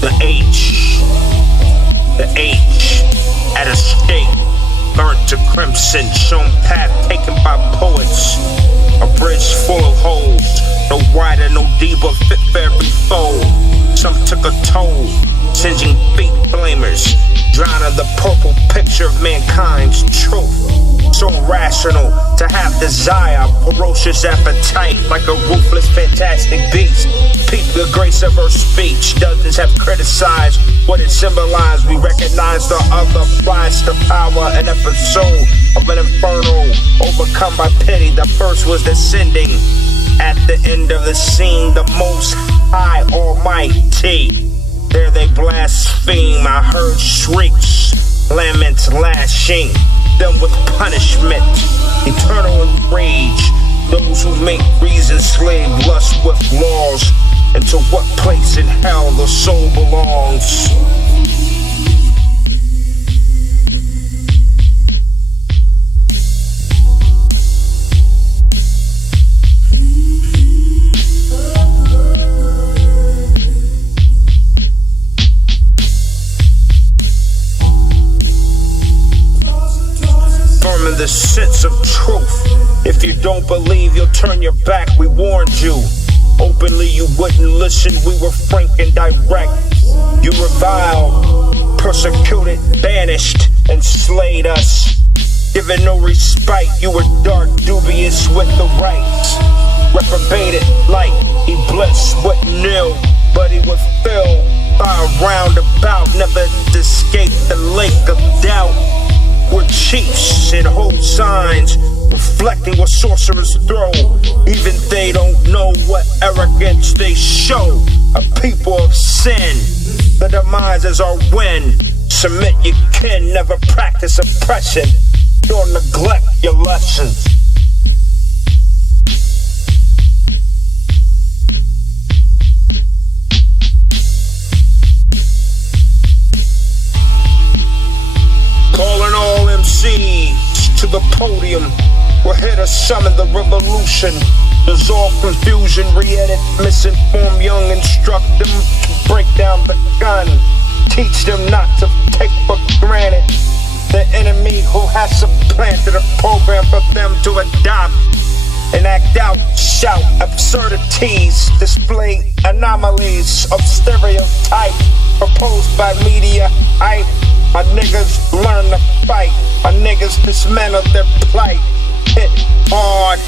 The H, the H, at a stake, burnt to crimson, shown path taken by poets. A bridge full of holes, no wider, no deeper, fit for every foe. Some took a toll, singeing feet flamers, drowning the purple picture of mankind's truth. So rational to have desire, ferocious appetite, like a ruthless, fantastic beast. Peep the grace of her speech. Dozens have criticized what it symbolized. We recognize the other flies to power, an episode of an inferno, overcome by pity. The first was descending. At the end of the scene, the Most High Almighty. There they blaspheme. I heard shrieks, laments lashing them with punishment, eternal enrage. Those who make reason slave lust with laws. And to what place in hell the soul belongs. The sense of truth. If you don't believe, you'll turn your back. We warned you. Openly you wouldn't listen. We were frank and direct. You reviled, persecuted, banished, and slayed us. Given no respite, you were dark, dubious with the rights. Reprobated light, he blessed what knew, but he would fill by a roundabout. Never escape the lake of doubt. We're chiefs and hold signs, reflecting what sorcerers throw. Even they don't know what arrogance they show. A people of sin, the demise is our win. Submit your kin, never practice oppression, nor neglect your lessons. Calling all MCs to the podium. We're here to summon the revolution. Dissolve confusion, re-edit, misinform young, instruct them to break down the gun. Teach them not to take for granted the enemy who has supplanted a program for them to adopt and act out, shout absurdities, display anomalies of stereotype proposed by media. My niggas learn to fight. My niggas dismantle their plight. Hit hard.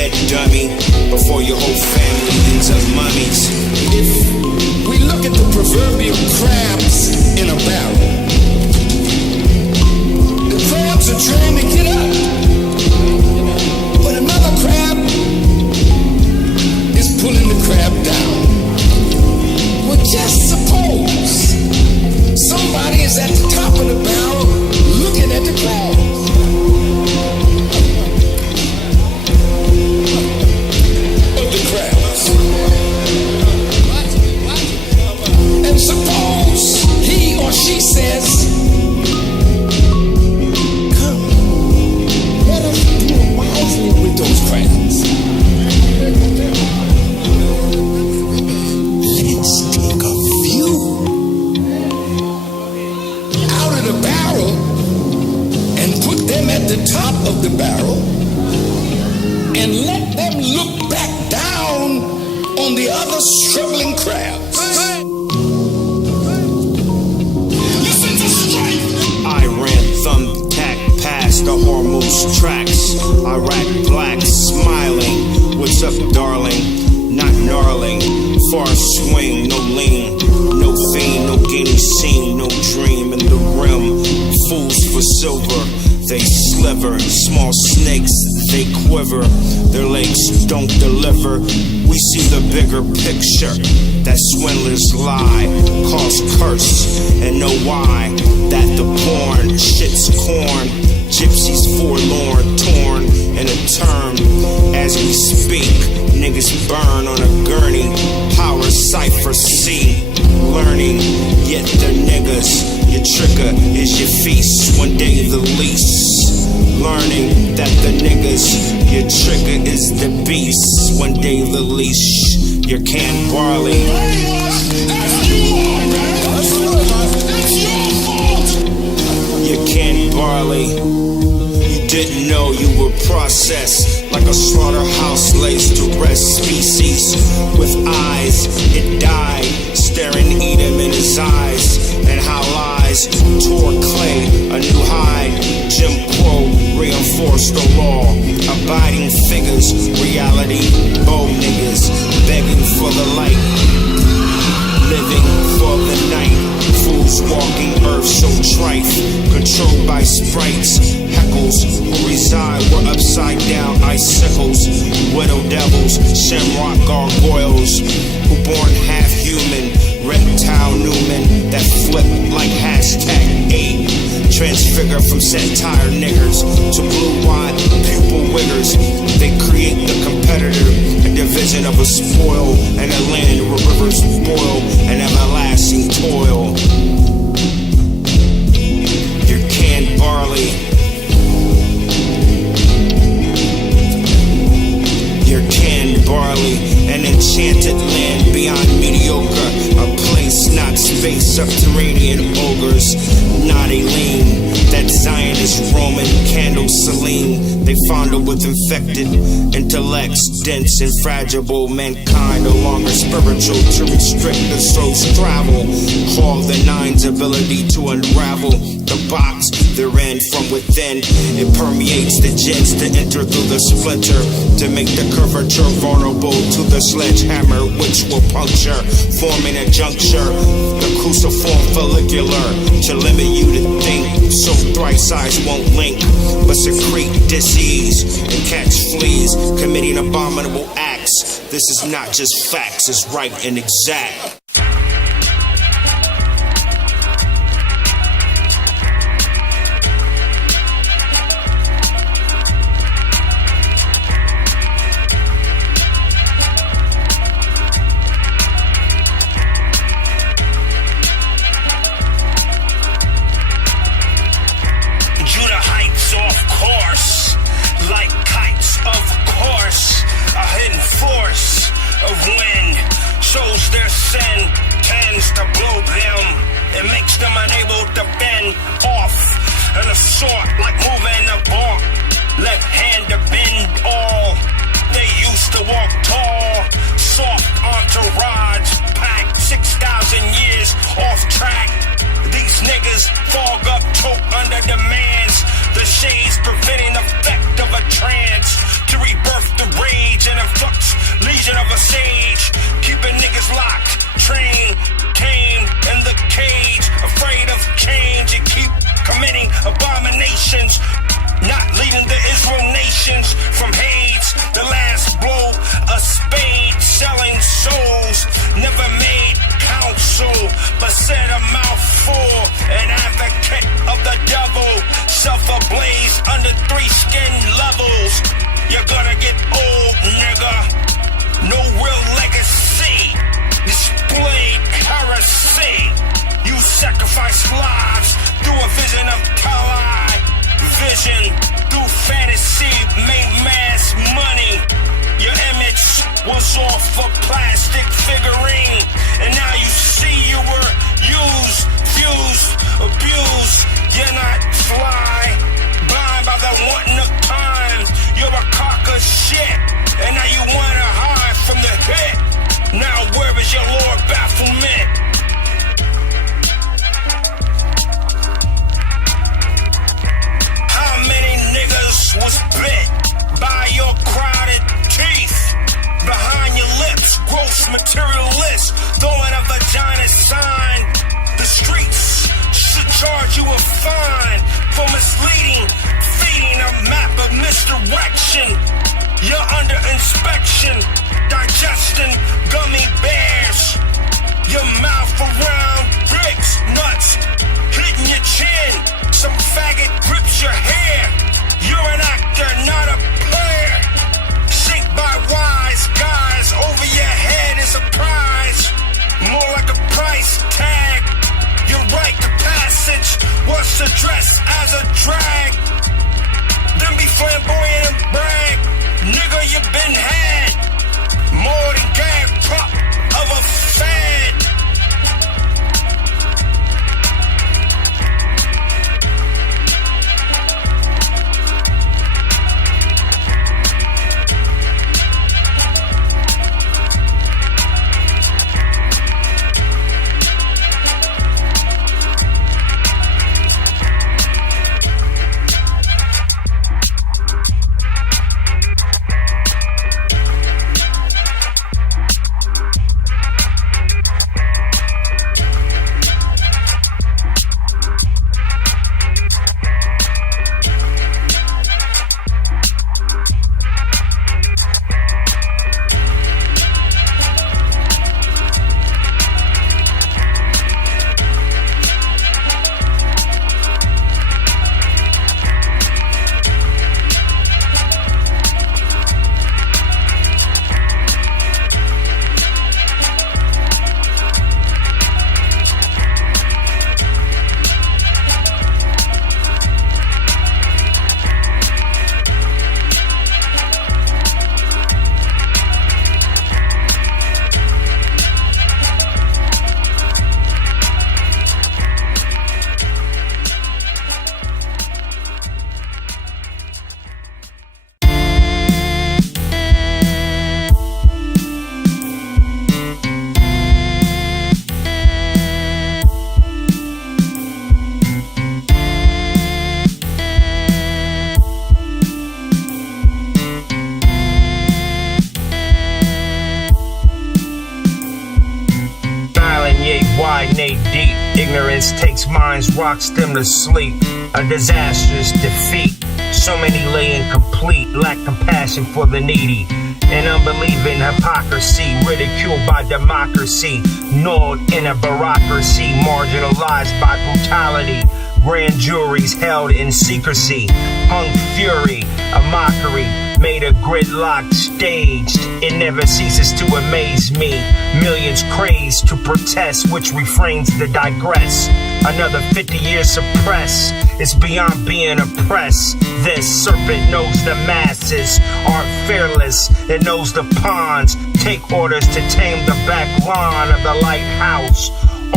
head, dummy, before your whole family ends up mummies. If we look at the proverbial crabs in a barrel, the crabs are trying to get up, but another crab is pulling the crab down. Well, just suppose somebody is at the top of the barrel looking at the crabs. And suppose he or she says, come, let us deal wisely with those crabs. Let's take a few out of the barrel and put them at the top of the barrel and let them look back down on the other struggling crabs. Listen to strength. I ran thumbtack past the Hormuz tracks. Iraq black smiling. What's up, darling? Not gnarling. Far swing, no lean, no fiend, no guinea scene, no dream in the rim. Fools for silver, they sliver. Small snakes, they quiver. Their legs don't deliver. We see the bigger picture. That swindlers lie, cause curse, and know why. That the porn shit's corn. Gypsies forlorn, torn in a term. As we speak, niggas burn on a gurney. Power cipher C, learning. Yet they're niggas. Your trigger is your feast. One day the lease. Learning that the niggas, your trigger is the beast. One day the leash, your canned barley. Your canned barley. You didn't know you were processed like a slaughterhouse lays to rest. Species with eyes, it died, staring Edom in his eyes. And how lies tore clay, a new hide. Jim Crow reinforced the law. Abiding figures, reality, bold niggas, begging for the light, living for the night. Fools walking earth so trite, controlled by sprites. Heckles who reside were upside down icicles. Widow devils, shamrock gargoyles, who born half human. Reptile Newman that flip like #8. Transfigure from satire niggers to blue-eyed pupil wiggers. They create the competitor, a division of a spoil, and a land where rivers boil, and everlasting toil. Your canned barley. Your canned barley, an enchanted land beyond mediocre, a place not space, subterranean ogres, not a lean. That Zionist Roman candle Celine, they fondle with infected intellects, dense and fragile. Mankind no longer spiritual to restrict the soul's travel. Call the nine's ability to unravel the box they're in from within. It permeates the gens to enter through the splinter, to make the curvature vulnerable to the sledgehammer, which will puncture, forming a juncture, the cruciform follicular, to limit you to think. So thrice eyes won't link, but secrete disease and catch fleas, committing abominable acts. This is not just facts, it's right and exact. The shades preventing effect of a trance to rebirth the rage. niggas locked, trained, came in the cage, afraid of change and keep committing abominations, not leading the Israel nations from Hades. The last blow, a spade, selling souls, never made counsel, but said a mouthful, an advocate of the devil, self-ablaze under 3 skin levels. You're gonna get old, nigga. No real legacy. Displayed heresy. You sacrifice lives through a vision of Kali. Vision through fantasy. Made mass money. Your image was off a plastic figurine. And now you see you were used, fused, abused. You're not fly. Blind by the wanting of time. You're a cock of shit. And now you wanna hide from the hit. Now where is your Lord bafflement? How many niggas was bit by your crowded teeth? Behind your lips, gross materialist, throwing a vagina sign. The streets should charge you a fine for misleading, feeding a map of misdirection. You're under inspection, digesting gummy bears. Your mouth around bricks, nuts, hitting your chin. Some faggot grips your hair. You're an actor, not a player. Shaped by wise guys, over your head is a prize. More like a price tag. Your right to passage was addressed as a drag. Then be flamboyant and brag. Nigga, you been had. More than gag prop of a fad. Wide, nay deep. Ignorance takes minds, rocks them to sleep. A disastrous defeat. So many lay incomplete, lack compassion for the needy. An unbelieving hypocrisy, ridiculed by democracy, gnawed in a bureaucracy, marginalized by brutality. Grand juries held in secrecy, hung fury, a mockery, made a gridlock staged. It never ceases to amaze me. Millions crazed to protest, which refrains to digress. Another 50 years suppressed. It's beyond being oppressed. This serpent knows the masses aren't fearless. It knows the pawns take orders to tame the back lawn of the lighthouse.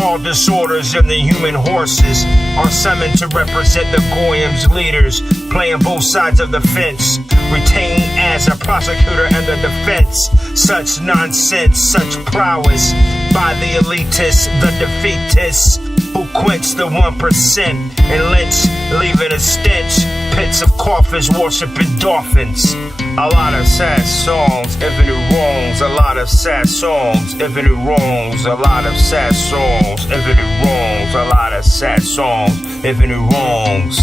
All disorders in the human horses are summoned to represent the Goyim's leaders, playing both sides of the fence, retained as a prosecutor and the defense. Such nonsense, such prowess by the elitists, the defeatists, who quench the 1% and lynch, leaving a stench. Pits of coffins worshiping dolphins. A lot of sad songs, infinite wrongs. A lot of sad songs, infinite wrongs. A lot of sad songs, infinite wrongs. A lot of sad songs, infinite wrongs.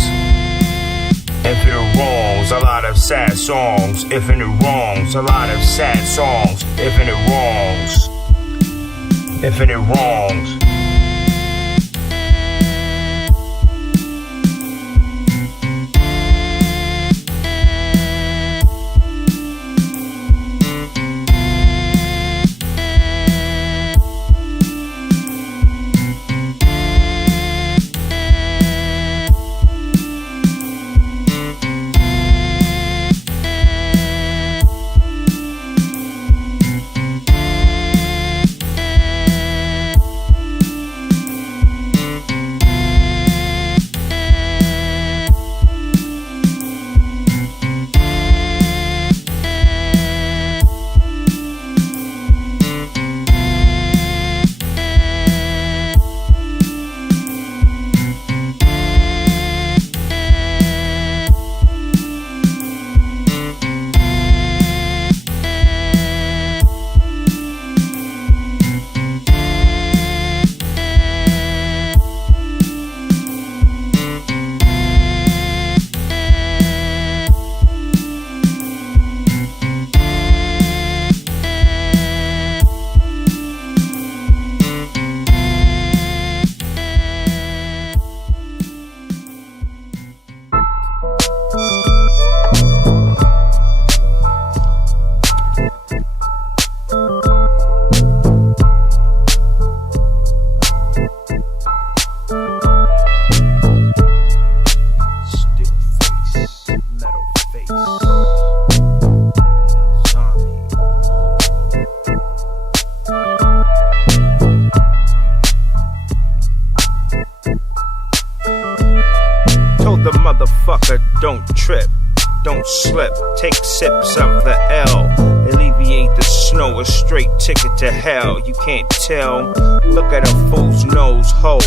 Infinite wrongs, a lot of sad songs, infinite wrongs. A lot of sad songs, infinite wrongs. Infinite wrongs. Don't trip, don't slip, take sips of the L. Alleviate the snow, a straight ticket to hell. You can't tell, look at a fool's nose hole.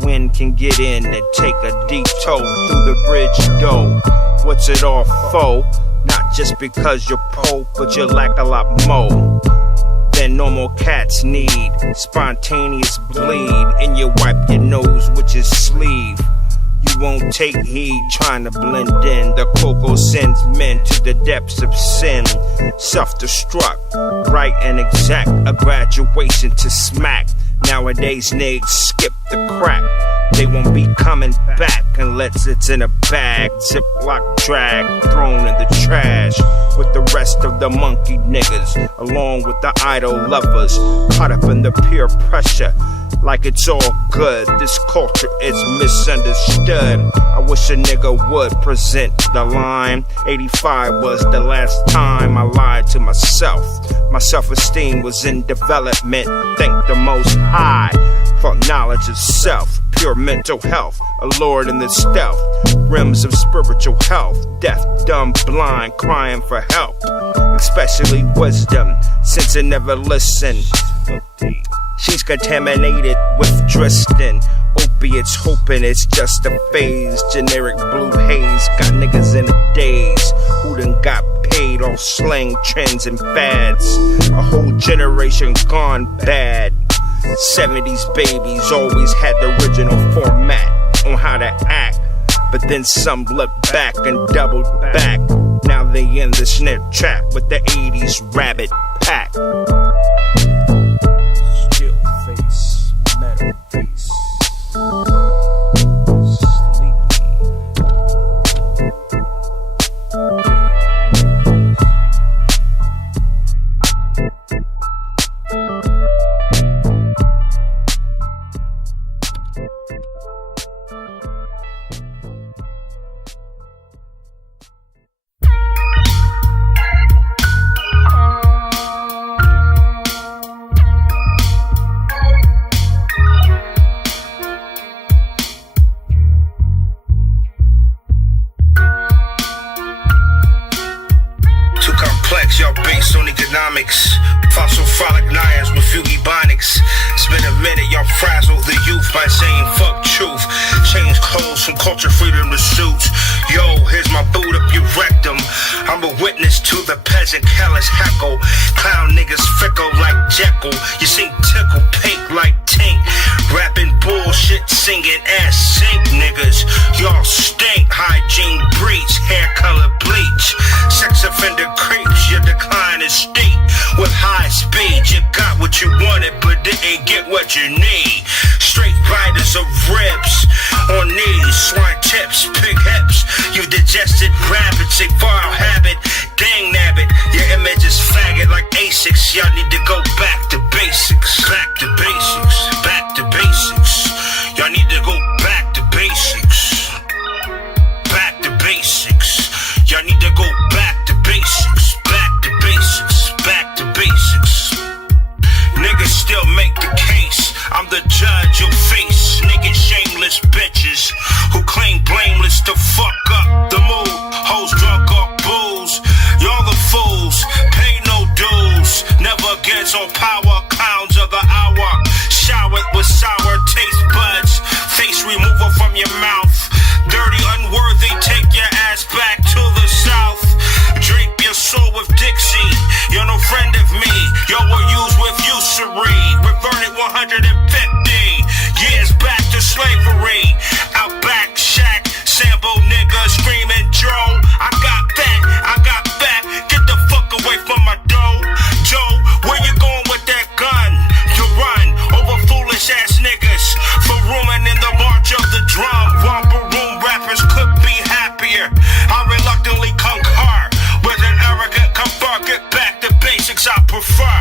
Wind can get in and take a detour through the bridge door. What's it all for? Not just because you're poor, but you lack a lot more than normal cats need. Spontaneous bleed, and you wipe your nose with your sleeve. You won't take heed, trying to blend in. The cocoa sends men to the depths of sin. Self-destruct, right and exact. A graduation to smack. Nowadays niggas skip the crack. They won't be coming back unless it's in a bag. Ziploc drag, thrown in the trash with the rest of the monkey niggas, along with the idol lovers, caught up in the peer pressure. Like it's all good, this culture is misunderstood. I wish a nigga would present the line. 85 was the last time I lied to myself. My self-esteem was in development. Thank the Most High for knowledge of self. Pure mental health, allured in the stealth. Rims of spiritual health. Deaf, dumb, blind, crying for help. Especially wisdom, since it never listened. She's contaminated with Dristin. Opiates hoping it's just a phase. Generic blue haze got niggas in a daze. Who done got paid off slang trends and fads. A whole generation gone bad. 70s babies always had the original format on how to act. But then some looked back and doubled back. Now they in the snare trap with the 80s rabbit pack. Metal face, economics. Fossil frolic liars with few ebonics. It's been a minute, y'all frazzle the youth by saying fuck truth. Change clothes from culture freedom to suits. Yo, here's my boot up your rectum. I'm a witness to the peasant callous heckle. Clown niggas fickle like Jekyll. You sing tickle pink like Tink. Rapping bullshit, singing ass sink niggas. Y'all stink, hygiene breach, hair color bleach. Sex offender creeps, your decline is steep. With high speed, you got what you wanted, but didn't get what you need. Straight riders of ribs, on knees, swine tips, pig hips. You've digested rabbits, a foul habit, dang nabbit. Your image is faggot like Asics. Y'all need to go back to basics. Back to basics, back to basics. Y'all need to go back to basics. Back to basics. Y'all need to go back to basics. Back to basics. Back to basics. Niggas still make the case. I'm the judge you'll face. Niggas shameless bitches who claim blameless to fuck up the mood. Hoes drunk off booze. Y'all the fools. Pay no dues. Never gets on power. Clowns of the hour. Showered with sour taste buds. Face removal from your mouth. Dirty, unworthy, take your ass back to the south. Drape your soul with Dixie. You're no friend of me. Y'all were used with usury. Reverted 150 years back to slavery. Out back, shack, Sambo nigga screaming Joe. I got that. Get the fuck away from my dough. Joe, where you going with that gun? To run over foolish ass niggas. For rooming in the march of the drum. Romper room rappers could be happier. I reluctantly concur with an arrogant confer. Get back to basics, I prefer.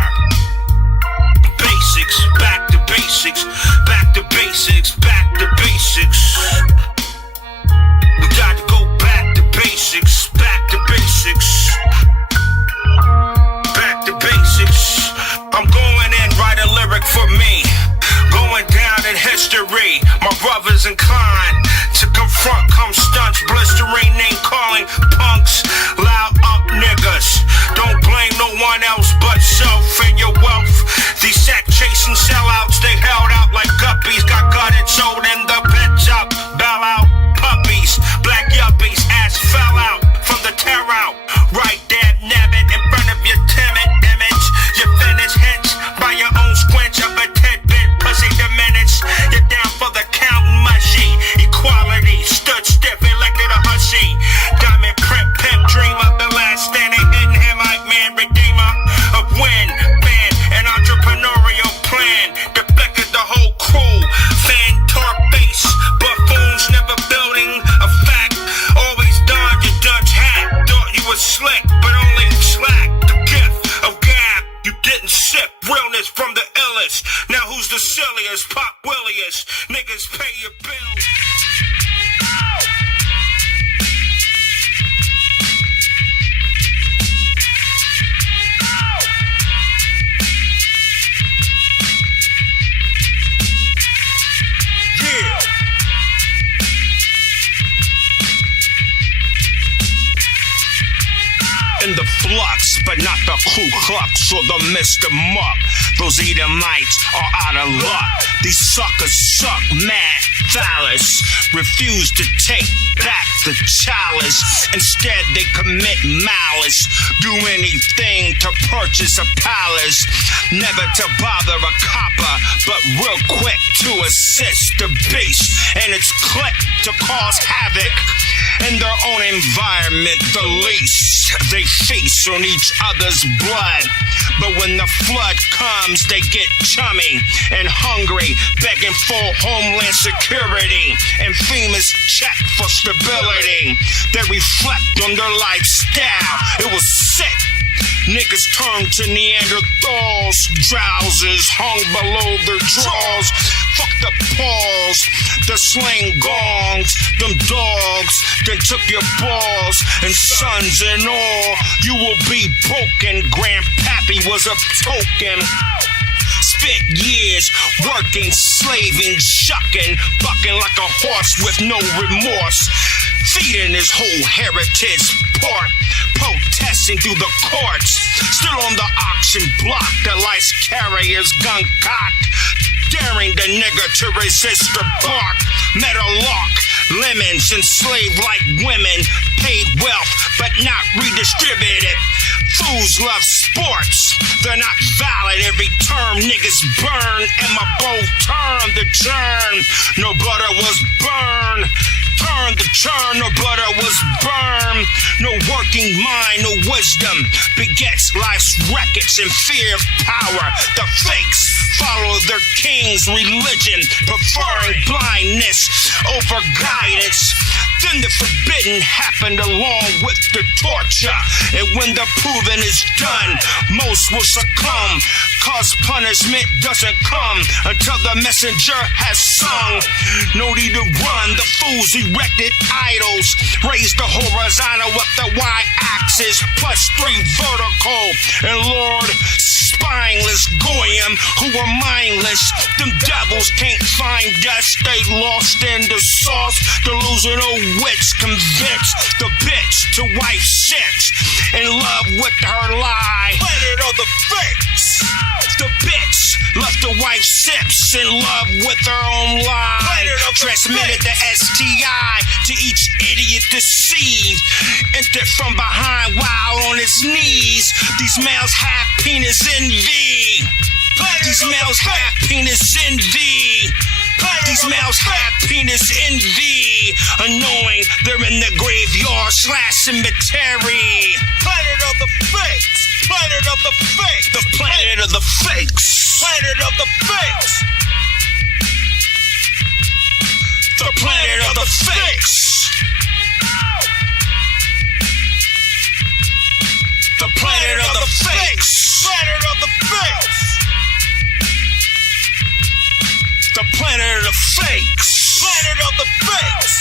Basics, back to basics. Back to basics, back to basics. We got to go back to basics. Back to basics. Back to basics. I'm going in, write a lyric for me. Going down in history. My brother's inclined to confront, come stunts, blistering name calling punks, loud up niggas. Don't blame no one else but self and your wealth. These sack chasing sellouts, they held out like guppies, got gutted, sold in the pet shop. Bow out puppies, black yuppies, ass fell out from the tear out. Right dab nabbit in front of your timid image. You finish hence by your own squinch of a tidbit, pussy diminish. You're down for the count mushy. Equality stood stiff, elected a hussy. Diamond print pimp, dream of the last standing, hidden him like man, redeemer of win, ban, an entrepreneurial plan. Deflected the whole crew, fan tore face, buffoons never building a fact. Always donned your Dutch hat, thought you was slick, but only slack. The gift of gab, you didn't sip realness from the illest. Now who's the silliest, Pop Williest? Niggas pay your bills. In the flux, but not the Ku Klux or the Mr. Muck. Those Edomites are out of luck. These suckers suck mad phallus. Refuse to take back the chalice. Instead, they commit malice. Do anything to purchase a palace. Never to bother a copper, but real quick to assist the beast and its clique to cause havoc in their own environment. The least they feast on each other's blood, but when the flood comes, they get chummy and hungry, begging for homeland security and FEMA's check for stability. They reflect on their lifestyle. It was sick. Niggas turned to Neanderthals, drowsers hung below their drawers. Fuck the paws, the sling gongs, them dogs, then took your balls and sons and all. You will be broken, Grandpappy was a token. Spent years working, slaving, shucking, bucking like a horse with no remorse. defeating his whole heritage part, protesting through the courts, still on the auction block, the lights carriers gun cocked, daring the nigga to resist the bark. Metal lock, lemons enslaved like women, paid wealth but not redistributed. Fools love sports, they're not valid. Every term niggas burn, and my bow turned the churn. No butter was burned. Turn the churn, no butter was burned. No working mind, no wisdom begets life's wreckage and fear of power. The fakes follow their king's religion, preferring blindness over guidance. Then the forbidden happened along with the torture, and when the proven is done, most will succumb, cause punishment doesn't come until the messenger has sung. No need to run, the fools erected idols, raised the horizontal with the y-axis, plus 3 vertical, and Lord, spineless goyim who are mindless. Them devils can't find us, they lost in the sauce. Delusional witch convinced the bitch to wife shit, in love with her lie. Planet of the fakes. The bitch left the wife sips, in love with her own lie. Transmitted the STI to each idiot deceived, entered from behind while on his knees. These males have penis envy. These males have penis envy. These males have penis envy, unknowing they're in the graveyard / cemetery. Planet of the fakes. Planet of the fakes. The planet of the fakes. Planet of the fakes. The planet of the fakes. The planet of the fakes. Planet of the fakes. The planet of the fakes. Planet of the fakes.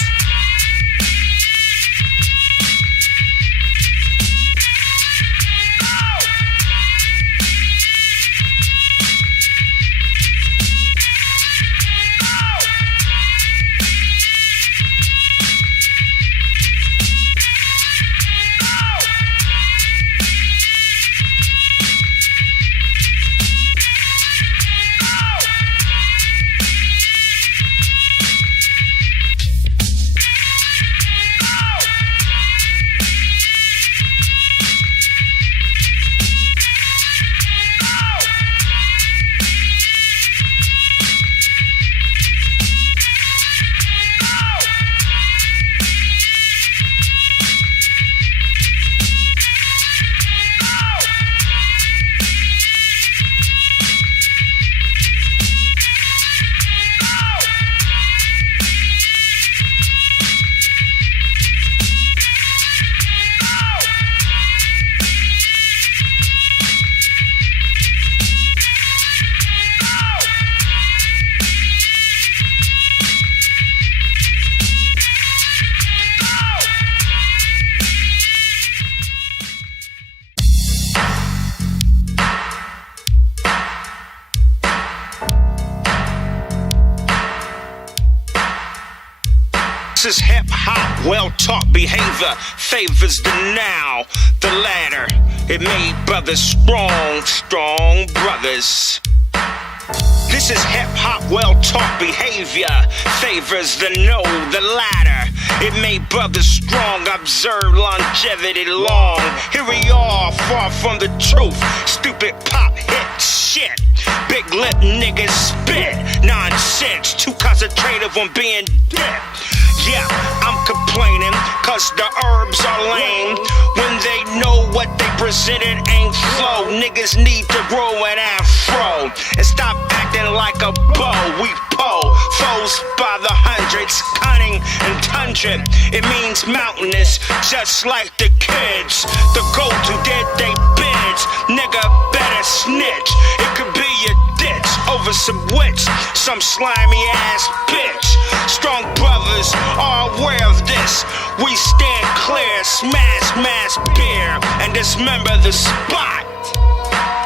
This is hip-hop, well-taught behavior favors the now, the latter. It made brothers strong, strong brothers. This is hip-hop, well-taught behavior favors the no, the latter. It made brothers strong, observe longevity long. Here we are, far from the truth. Stupid pop hit shit. Big lip niggas spit nonsense, too concentrated on being dead. Yeah, I'm complaining, cause the herbs are lame. When they know what they presented ain't flow, niggas need to grow an afro and stop acting like a bow. We pull foes by the hundreds, cunning and tundra. It means mountainous, just like the kids. The goat who did they bids, nigga better snitch. It could be your ditch over some witch, some slimy ass bitch. Strong brothers are aware of this. We stand clear, smash mass beer, and dismember the spot.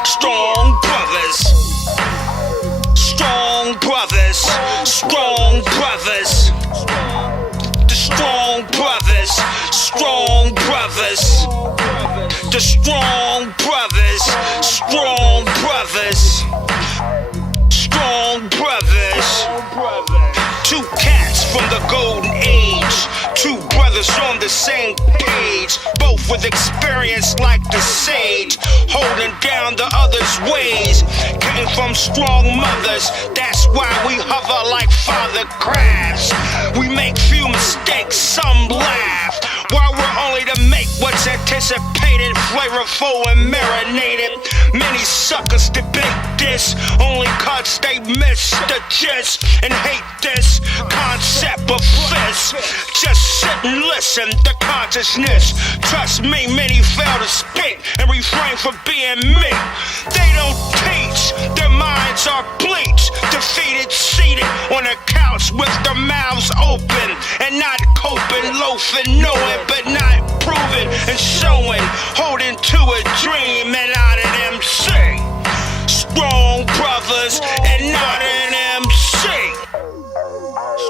Strong brothers. Strong brothers. Strong brothers. The strong brothers. brothers. The strong brothers. Strong brothers. Strong brothers. Two cats from the golden age. Two brothers on the same page. Both with experience like the sage. Holding down the other's ways. Came from strong mothers. That's why we hover like father crabs. We make few mistakes, some laugh. While we're only to make what's anticipated, flavorful and marinated. Many suckers debate this, only cause they miss the gist and hate this concept of fist. Just sit and listen to consciousness. Trust me, many fail to speak and refrain from being me. They don't teach, their minds are bleached, defeated, seated on a couch with their mouths open and not coping, loafing, knowing but not proving and showing, holding to a dream and not an MC. Strong brothers and not an MC.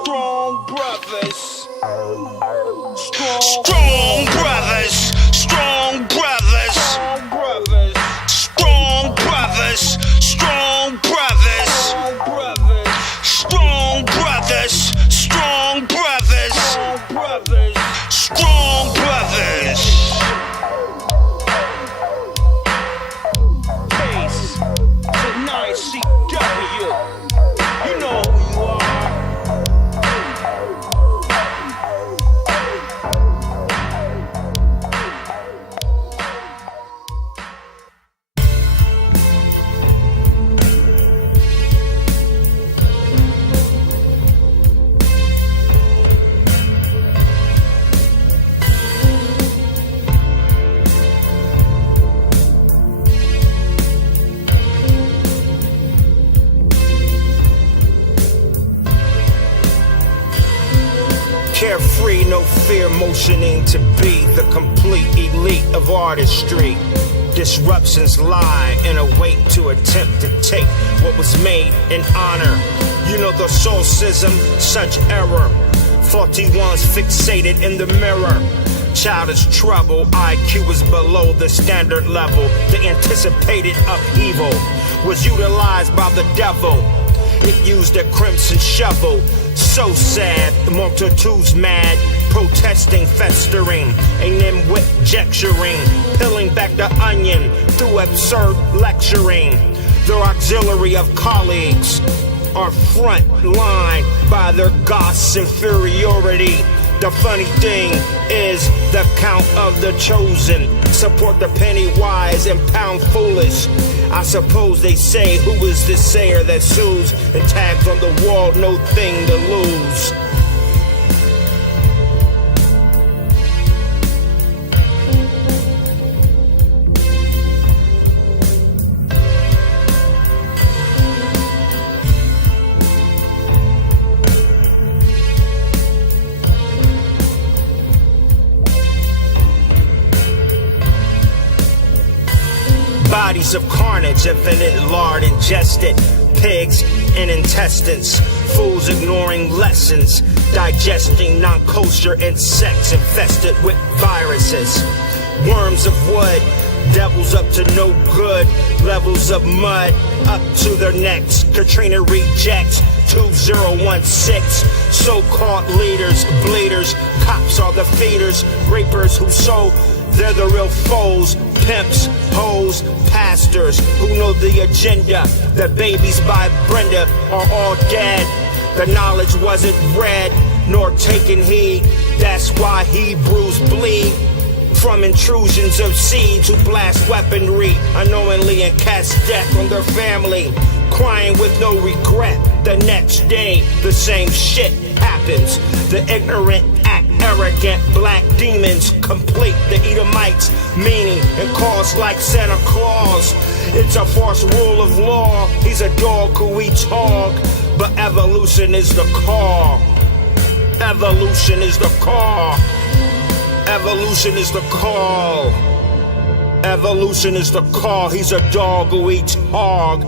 Strong brothers. Strong brothers. Strong brothers. Strong brothers. Strong brothers. Strong brothers. Strong brothers. Strong brothers. Peace to 9CW. You know who you are. Carefree, no fear, motioning to be the complete elite of artistry. Disruptions lie in a wait to attempt to take what was made in honor. You know the solsticism, such error. Faulty ones fixated in the mirror. Childish trouble, IQ was below the standard level. The anticipated upheaval was utilized by the devil. It used a crimson shovel. So sad, the multitude's mad, protesting, festering, a nimwit gesturing, peeling back the onion through absurd lecturing. Their auxiliary of colleagues are front line by their goss inferiority. The funny thing is the count of the chosen support the penny wise and pound foolish. I suppose they say, who is this sayer that sues and tags on the wall, no thing to lose. Bodies of carnage, infinite lard ingested, pigs and intestines, fools ignoring lessons, digesting non-kosher insects infested with viruses, worms of wood, devils up to no good, levels of mud up to their necks. Katrina rejects 2016, so-called leaders, bleeders, cops are the feeders, rapers who sow. They're the real foes, pimps, hoes, pastors who know the agenda. The babies by Brenda are all dead. The knowledge wasn't read nor taken heed. That's why Hebrews bleed from intrusions of seeds who blast weaponry unknowingly and cast death on their family, crying with no regret. The next day, the same shit happens. The ignorant act arrogant, black demons complete the Edomites' meaning and cause like Santa Claus. It's a false rule of law. He's a dog who eats hog, but evolution is the call. Evolution is the call. Evolution is the call. Evolution is the call. He's a dog who eats hog.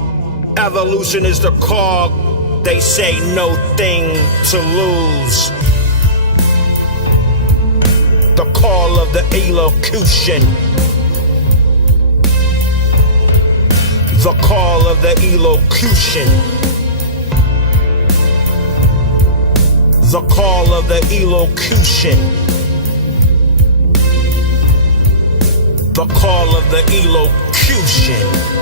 Evolution is the call. They say no thing to lose. The call of the elocution. The call of the elocution. The call of the elocution. The call of the elocution.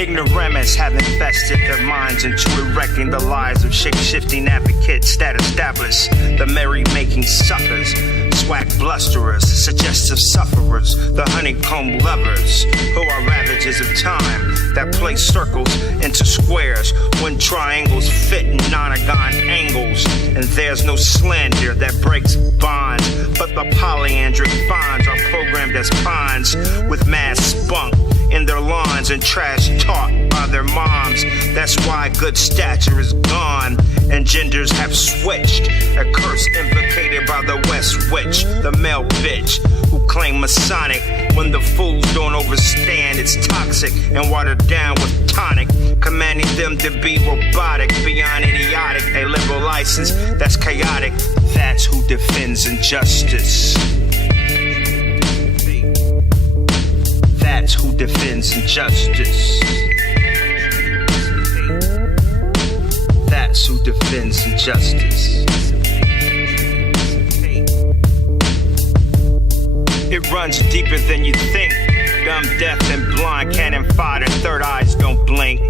Ignoramus have invested their minds into erecting the lives of shape-shifting advocates that establish the merry-making suckers, swag blusterers, suggestive sufferers, the honeycomb lovers, who are ravages of time that place circles into squares when triangles fit in nonagon angles. And there's no slander that breaks bonds, but the polyandric bonds are programmed as pawns with mad spunk in their lawns and trash taught by their moms. That's why good stature is gone and genders have switched. A curse invocated by the West Witch, the male bitch who claim Masonic when the fools don't overstand. It's toxic and watered down with tonic, commanding them to be robotic, beyond idiotic. A liberal license that's chaotic. That's who defends injustice. That's who defends injustice. That's who defends injustice. It runs deeper than you think. Dumb, deaf, and blind, cannon fodder, third eyes don't blink.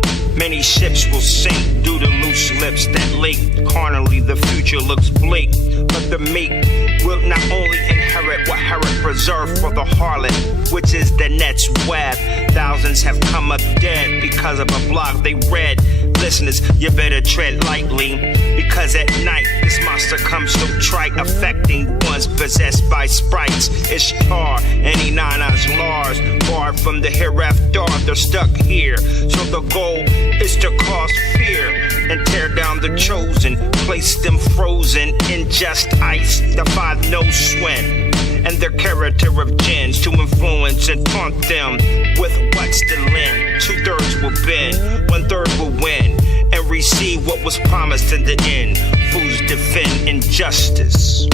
Many ships will sink due to loose lips that leak. Carnally, the future looks bleak, but the meek will not only inherit what Herod preserved for the harlot, which is the net's web. Thousands have come up dead because of a blog they read. Listeners, you better tread lightly, because at night this monster comes so trite, affecting ones possessed by sprites. Ishtar and Inanna's Lars, barred from the hereafter, they're stuck here. So the goal is to cause fear and tear down the chosen, place them frozen in just ice, defy no swim, and their character of gins to influence and taunt them with what's to lend. 2/3 will bend, 1/3 will win, and receive what was promised in the end. Fools defend injustice.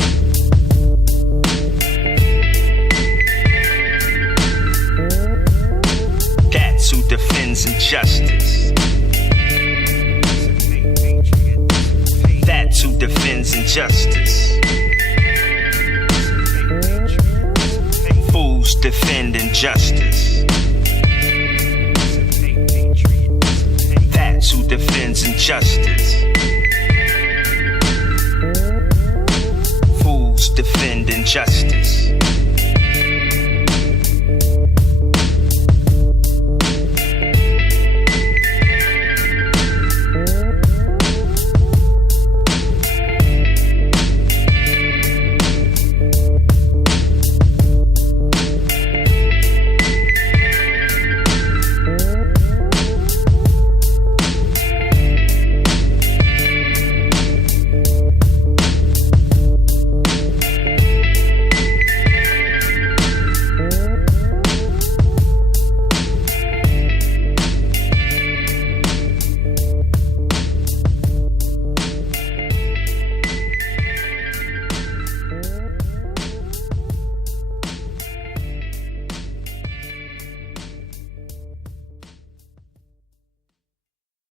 Cats who defends injustice. That's who defends injustice.